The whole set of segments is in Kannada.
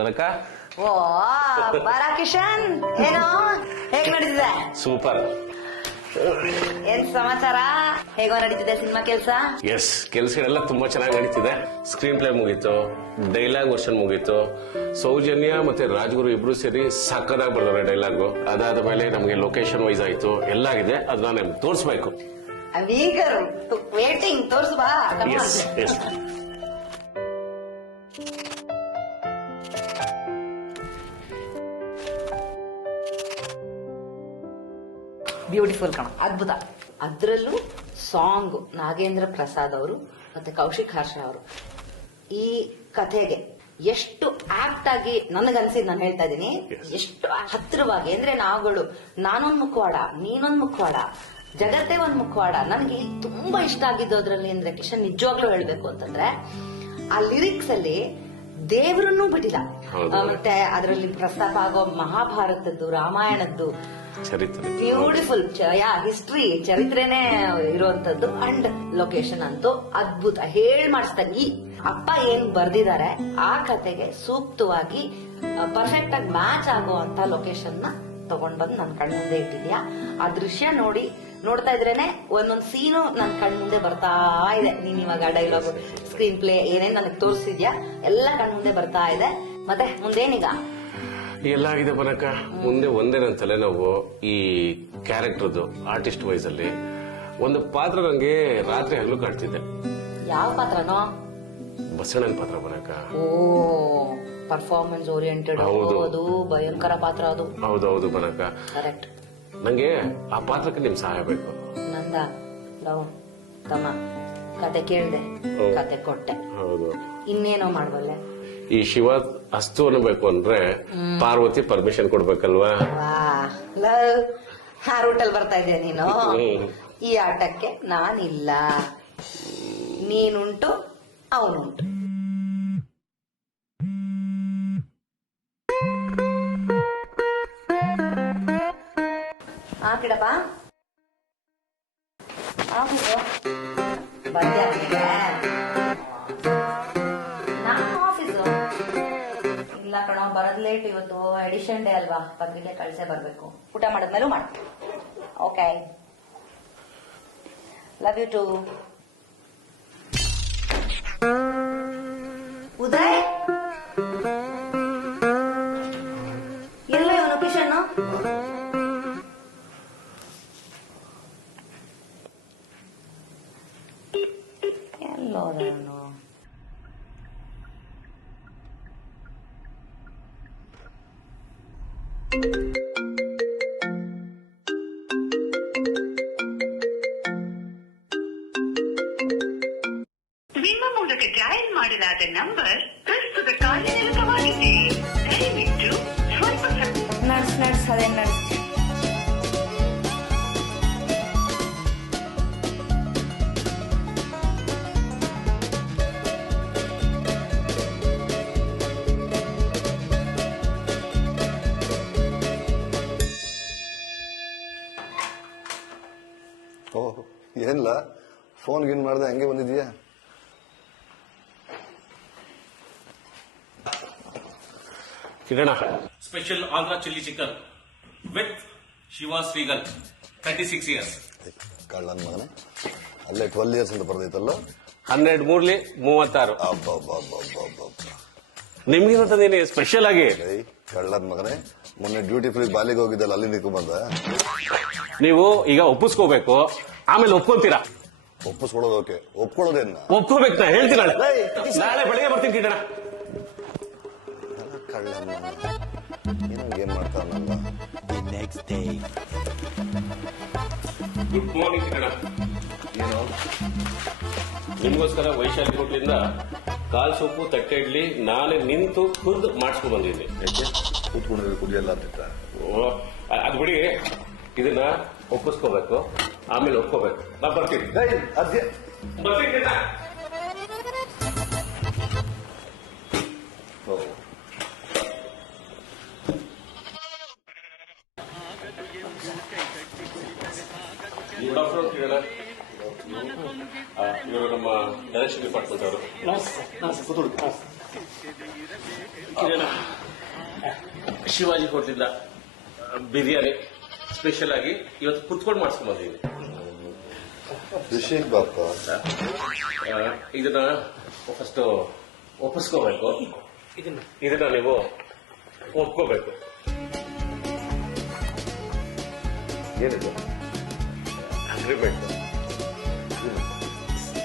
ನರಕ ಓ ಬರ ಕಿಶನ್ ಏನೋ ಹೇಗ್ ನಡೀತಿದೆ? ಸೂಪರ್. ಏನ್ ಸಮಾಚಾರ? ಹೇಗೋ ನಡೀತಿದೆ ಸಿನಿಮಾ ಕೆಲ್ಸ? ಎಸ್ ಕೆಲಸಗಳೆಲ್ಲ ತುಂಬಾ ಚೆನ್ನಾಗಿ ನಡೀತಿದೆ. ಸ್ಕ್ರೀನ್ ಪ್ಲೇ ಮುಗೀತು ಡೈಲಾಗ್ ವರ್ಷನ್ ಮುಗೀತು. ಸೌಜನ್ಯ ಮತ್ತೆ ರಾಜ್ಗುರು ಇಬ್ರು ಸೇರಿ ಸಕ್ಕದಾಗಿ ಬರ್ದವ್ರೆ ಡೈಲಾಗ್ ಅದಾದ ಮೇಲೆ ನಮಗೆ ಲೊಕೇಶನ್ ವೈಸ್ ಆಯ್ತು. ಎಲ್ಲ ಆಗಿದೆ. ಅದನ್ನ ನಿಮ್ಗೆ ತೋರಿಸ್ಬೇಕು. ವೀಗರ್ ವೇಟಿಂಗ್ ತೋರ್ಸು ಬಾ ಎಸ್ ಎಸ್ ಬ್ಯೂಟಿಫುಲ್ ಕಣ. ಅದ್ಭುತ. ಅದರಲ್ಲೂ ಸಾಂಗ್ ನಾಗೇಂದ್ರ ಪ್ರಸಾದ್ ಅವರು ಮತ್ತೆ ಕೌಶಿಕ್ ಹರ್ಷ ಅವರು ಈ ಕಥೆಗೆ ಎಷ್ಟು ಆಕ್ಟ್ ಆಗಿ ನನಗನ್ಸಿದ್ ನಾನು ಹೇಳ್ತಾ ಇದ್ದೀನಿ. ಎಷ್ಟು ಹತ್ತಿರವಾಗಿ ಅಂದ್ರೆ ನಾವುಗಳು ನಾನೊಂದ್ ಮುಖವಾಡ ನೀನೊಂದ್ ಮುಖವಾಡ ಜಗತ್ತೇ ಒಂದ್ ಮುಖವಾಡ ನನಗೆ ತುಂಬಾ ಇಷ್ಟ ಆಗಿದ್ದು ಅದ್ರಲ್ಲಿ ಅಂದ್ರೆ ಕಿಶನ್ ನಿಜವಾಗ್ಲೂ ಹೇಳ್ಬೇಕು ಅಂತಂದ್ರೆ ಆ ಲಿರಿಕ್ಸ್ ಅಲ್ಲಿ ದೇವರನ್ನೂ ಬಿಟ್ಟಿಲ್ಲ. ಮತ್ತೆ ಅದರಲ್ಲಿ ಪ್ರಸ್ತಾಪ ಆಗೋ ಮಹಾಭಾರತದ್ದು ರಾಮಾಯಣದ್ದು ಚರಿತ್ರೆ. ಬ್ಯೂಟಿಫುಲ್ ಯಾ ಹಿಸ್ಟ್ರಿ ಚರಿತ್ರೆನೇ ಇರುವಂತದ್ದು ಅಂಡ್ ಲೊಕೇಶನ್ ಅಂತೂ ಅದ್ಭುತ. ಹೇಳ್ ಮಾಡಿಸ್ತಂಗಿ ಅಪ್ಪ ಏನ್ ಬರ್ದಿದ್ದಾರೆ, ಆ ಕತೆಗೆ ಸೂಕ್ತವಾಗಿ ಪರ್ಫೆಕ್ಟ್ ಆಗಿ ಮ್ಯಾಚ್ ಆಗುವಂತ ಲೊಕೇಶನ್ನ ತಗೊಂಡ್ ಬಂದು ನನ್ ಕಣ್ ಮುಂದೆ ಇಟ್ಟಿದ್ಯಾ? ಆ ದೃಶ್ಯ ನೋಡಿ, ನೋಡ್ತಾ ಇದ್ರೇನೆ ಒಂದೊಂದ್ ಸೀನು ನನ್ ಕಣ್ ಮುಂದೆ ಬರ್ತಾ ಇದೆ. ನೀನ್ ಇವಾಗ ಡೈಲಾಗ್ ಸ್ಕ್ರೀನ್ ಪ್ಲೇ ಏನೇನ್ ನನಗೆ ತೋರಿಸಿದ್ಯಾ, ಎಲ್ಲ ಕಣ್ ಮುಂದೆ ಬರ್ತಾ ಇದೆ. ಮತ್ತೆ ಮುಂದೇನೀಗ? ಎಲ್ಲ ಆಗಿದೆ ಬನಕ. ಮುಂದೆ ಒಂದೇ ನನ್ನ ತಲೆನೋವು ಈ ಕ್ಯಾರೆಕ್ಟರ್ದು ಆರ್ಟಿಸ್ಟ್ ವೈಸ್ ಅಲ್ಲಿ. ಒಂದು ಪಾತ್ರ ನಂಗೆ ರಾತ್ರಿ ಹಗಲು ಕಾಡ್ತಿದ್ದೆ ಯಾವ ಪಾತ್ರನೋ? ಬಸಣ್ಣನ ಪಾತ್ರ ಬನಕ. ಓ ಪರ್ಫಾರ್ಮೆನ್ಸ್ ಓರಿಯೆಂಟೆಡ್ ಹೌದು. ಅದು ಭಯಂಕರ ಪಾತ್ರ ಅದು. ಹೌದು ಹೌದು ಬನಕ. ಕರೆಕ್ಟ್ ನಂಗೆ ಆ ಪಾತ್ರಕ್ಕೆ ನಿಮ್ ಸಹಾಯ ಬೇಕು. ನಂದ? ಲವ್ ತಮ್ಮ. ಕತೆ ಕೇಳ್ದೆ. ಕತೆ ಕೊಟ್ಟೆ. ಹೌದು. ಇನ್ನೇನೋ ಮಾಡ್ಬಲ್ಲೆ ಈ ಶಿವ ಅಸ್ತು ಅನ್ನಬೇಕು ಅಂದ್ರೆ ಪಾರ್ವತಿ ಪರ್ಮಿಷನ್ ಕೊಡ್ಬೇಕಲ್ವಾ? ರೂಟಲ್ಲಿ ಬರ್ತಾ ಇದೆಯಾ ನೀನು? ಈ ಆಟಕ್ಕೆ ನಾನಿಲ್ಲ. ನೀನುಂಟು, ಅವನುಂಟು. ಹಾಕಿಡಪ್ಪ ಇವತ್ತು ಎಡಿಷನ್ ಡೇ ಅಲ್ವಾ? ಪತ್ರಿಕೆ ಕಳ್ಸೇ ಬರ್ಬೇಕು. ಊಟ ಮಾಡಿದ್ಮೇಲೂ ಮಾಡ್ತೀವಿ okay love you too Uday? ಎಲ್ಲ ಇವನು ಮಾಡಲಾದ ನಂಬರ್ ಪ್ರಸ್ತುತ ಕಾರ್ಯನಿರತವಾಗಿದೆ. ದಯವಿಟ್ಟು ಸ್ವಲ್ಪ ಅದೇ ಓಹ್ ಏನಿಲ್ಲ ಫೋನ್ ಗಿನ್ ಮಾಡ್ದೆ ಹಂಗೆ ಬಂದಿದ್ಯಾ ಕಿರಣ. Special Andhra chilli chicken with Shiva ಶ್ರೀಗಲ್ thirty six years ಕಳ್ಳನ ಮಗನೇ. ಅಲ್ಲೇ ಟ್ವೆಲ್ ಇಯರ್ಸ್ ಅಂತ ಬರ್ದೈತಲ್ಲ ಹನ್ನೆರಡು ಮೂರ್ಲಿ ಮೂವತ್ತಾರು. ನಿಮಗಿನ ಸ್ಪೆಷಲ್ ಆಗಿ? ಏಯ್ ಕಳ್ಳನ್ ಮಗನೇ ಮೊನ್ನೆ ಡ್ಯೂಟಿ ಫ್ರೀ ಬಾಲಿಗೆ ಹೋಗಿದ್ದಲ್ಲ ಅಲ್ಲಿ ನಿಂತು ಬಂದ ನೀವು ಈಗ ಒಪ್ಪಿಸ್ಕೋಬೇಕು ಆಮೇಲೆ ಒಪ್ಕೊಂತೀರಾ? ಒಪ್ಪಿಸ್ಕೊಳ್ಳೋದು ಓಕೆ. ಒಪ್ಕೊಳ್ಳೋದೇನ? ಒಪ್ಕೋಬೇಕು ನಾ ಹೇಳ್ತೀನಿ ನಾಳೆ. ನಾಳೆ ಬೆಳಿಗ್ಗೆ ಬರ್ತೀನಿ ಕಿರಣ. ಏನೋ ಏನ್ ಮಾಡ್ತಾನಲ್ಲ ಗುಡ್ ಮಾರ್ನಿಂಗ್ ಕಿರಣ ಏನೋ? ನಿಮ್ಗೋಸ್ಕರ ವೈಶಾಲಿ ಹೋಟ್ಲಿಂದ ಕಾಲ್ ಸೊಪ್ಪು ತಟ್ಟೆ ಇಡ್ಲಿ ನಾನೇ ನಿಂತು ಖುದ್ದು ಮಾಡಿಸ್ಕೊಂಡು ಬಂದಿದ್ದೀನಿ ಯಾಕೆ? ಕೂತ್ಕೊಂಡಿದ್ರೆ ಕುಡಿಯಲ್ಲ ಅಂತ ಅದು ಬಿಡಿ. ಇದನ್ನ ಒಪ್ಪಿಸ್ಕೋಬೇಕು. ಆಮೇಲೆ ಒಪ್ಕೋಬೇಕು. ನಾ ಬರ್ತೀನಿ. ಬರ್ತೀನಿ ಗುಡ್ ಆಫ್ಟರ್ನೂನ್ ಆ, ಇವರು ನಮ್ಮ ಡೈರೆಕ್ಷನ್ ಡಿಪಾರ್ಟ್ಮೆಂಟ್ ಅವರು. ಶಿವಾಜಿ ಹೋಟ್ಲಿಂದ ಬಿರಿಯಾನಿ ಸ್ಪೆಷಲ್ ಆಗಿ ಇವತ್ತು ಕುತ್ಕೊಂಡು ಮಾಡಿಸ್ಕೊಂಡ್ ಬಂದಿದ್ದೀನಿ. ಋಷಿಕ್ ಬಾಪ ಇದನ್ನ ಫಸ್ಟ್ ಒಪ್ಪಿಸ್ಕೋಬೇಕು. ಇದನ್ನ ನೀವು ಒಪ್ಕೋಬೇಕು. ಏನಿದು? ಅಗ್ರಿಮೆಂಟ್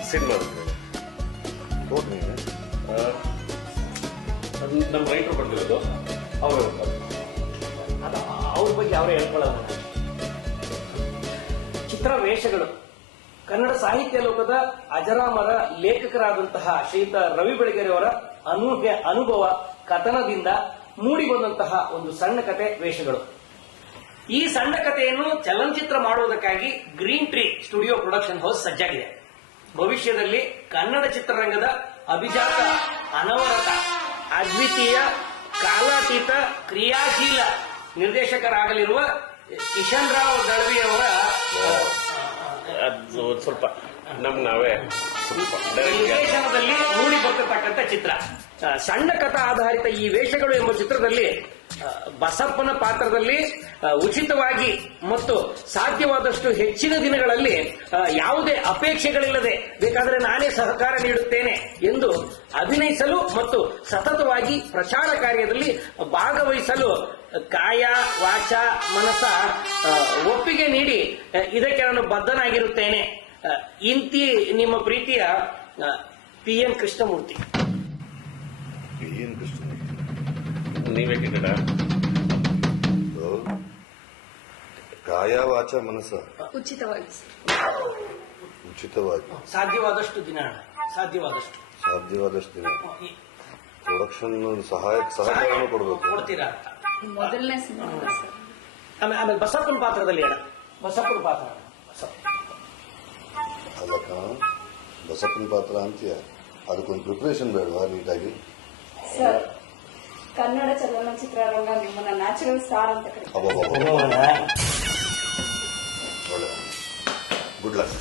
ಸಿನಿಮಾ ನೋಡಿ ನೀನು ನಮ್ಮ ರೈತರು ಬರ್ತಿರೋದು. ಅವರು ಅದು ಅವ್ರ ಬಗ್ಗೆ ಅವರೇ ಹೇಳ್ಕೊಳ್ಳೋದು. ಚಿತ್ರ ವೇಷಗಳು. ಕನ್ನಡ ಸಾಹಿತ್ಯ ಲೋಕದ ಅಜರಾಮರ ಲೇಖಕರಾದಂತಹ ಶ್ರೀಯುತ ರವಿ ಬೆಳಗೆರೆ ಅವರ ಅನೂಹ್ಯ ಅನುಭವ, ಕಥನದಿಂದ ಮೂಡಿ ಬಂದಂತಹ ಒಂದು ಸಣ್ಣ ಕತೆ ವೇಷಗಳು. ಈ ಸಣ್ಣ ಕಥೆಯನ್ನು ಚಲನಚಿತ್ರ ಮಾಡುವುದಕ್ಕಾಗಿ green tree studio production house ಸಜ್ಜಾಗಿದೆ. ಭವಿಷ್ಯದಲ್ಲಿ ಕನ್ನಡ ಚಿತ್ರರಂಗದ ಅಭಿಜಾತ ಅನವರತ ಅದ್ವಿತೀಯ ಕಾಲಾತೀತ ಕ್ರಿಯಾಶೀಲ ನಿರ್ದೇಶಕರಾಗಲಿರುವ ಕಿಶನ್ ರಾವ್ ದಳವಿಯವರ ಸ್ವಲ್ಪ ನಮ್ ನಾವೇ ನಿರ್ದೇಶನದಲ್ಲಿ ಮೂಡಿ ಬರ್ತಕ್ಕಂಥ ಚಿತ್ರ. ಸಣ್ಣ ಕಥಾ ಆಧಾರಿತ ಈ ವೇಷಗಳು ಎಂಬ ಚಿತ್ರದಲ್ಲಿ ಬಸಪ್ಪನ ಪಾತ್ರದಲ್ಲಿ ಉಚಿತವಾಗಿ ಮತ್ತು ಸಾಧ್ಯವಾದಷ್ಟು ಹೆಚ್ಚಿನ ದಿನಗಳಲ್ಲಿ ಯಾವುದೇ ಅಪೇಕ್ಷೆಗಳಿಲ್ಲದೆ ಬೇಕಾದರೆ ನಾನೇ ಸಹಕಾರ ನೀಡುತ್ತೇನೆ ಎಂದು ಅಭಿನಯಿಸಲು ಮತ್ತು ಸತತವಾಗಿ ಪ್ರಚಾರ ಕಾರ್ಯದಲ್ಲಿ ಭಾಗವಹಿಸಲು ಕಾಯ, ವಾಚ, ಮನಸ ಒಪ್ಪಿಗೆ ನೀಡಿ ಇದಕ್ಕೆ ನಾನು ಬದ್ಧನಾಗಿರುತ್ತೇನೆ. ಇಂತಿ ನಿಮ್ಮ ಪ್ರೀತಿಯ ಪಿ ಎನ್ ಕೃಷ್ಣಮೂರ್ತಿ. ಕೃಷ್ಣ. ನೀವೇ ಇದು ಕಾಯ ವಾಚ ಮನಸ್ಸ. ಉಚಿತವಾಗಿ. ಉಚಿತವಾಗಿ. ಸಾಧ್ಯವಾದಷ್ಟು ದಿನ ಸಾಧ್ಯವಾದಷ್ಟು. ಸಾಧ್ಯವಾದಷ್ಟು ದಿನ. ಪ್ರೊಡಕ್ಷನ್ ಸಹಾಯ ಸಹಕಾರನೂ ಕೊಡಬೇಕು. ಕೊಡ್ತೀರಾ ಅಂತ. ಮೊದಲನೇ ಸಿನಿಮಾ ಸರ್. ಆಮೇಲೆ ಆಮೇಲೆ ಬಸಪ್ಪನ ಪಾತ್ರದಲ್ಲಿ ಹೇಳ ಬಸಪ್ಪನ ಪಾತ್ರ ಅಲ್ಲಕ್ಕ ಬಸಪ್ಪನ ಪಾತ್ರ ಅಂತೀಯ? ಅದಕ್ಕೊಂದು ಪ್ರಿಪ್ರೇಷನ್ ಬೇಡವಾ ನೀಟಾಗಿ? ಸರ್ ಕನ್ನಡ ಚಲನಚಿತ್ರರಂಗ ನಿಮ್ಮನ್ನ ನ್ಯಾಚುರಲ್ ಸ್ಟಾರ್ ಅಂತ ಗುಡ್ ಲಕ್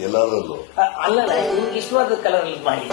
ಎಲ್ಲಾದ್ರಲ್ಲೂ ಅಲ್ಲ ನಿಮ್ಗೆ ಇಷ್ಟವಾದ ಕಲರ್ ಮಾಡಿ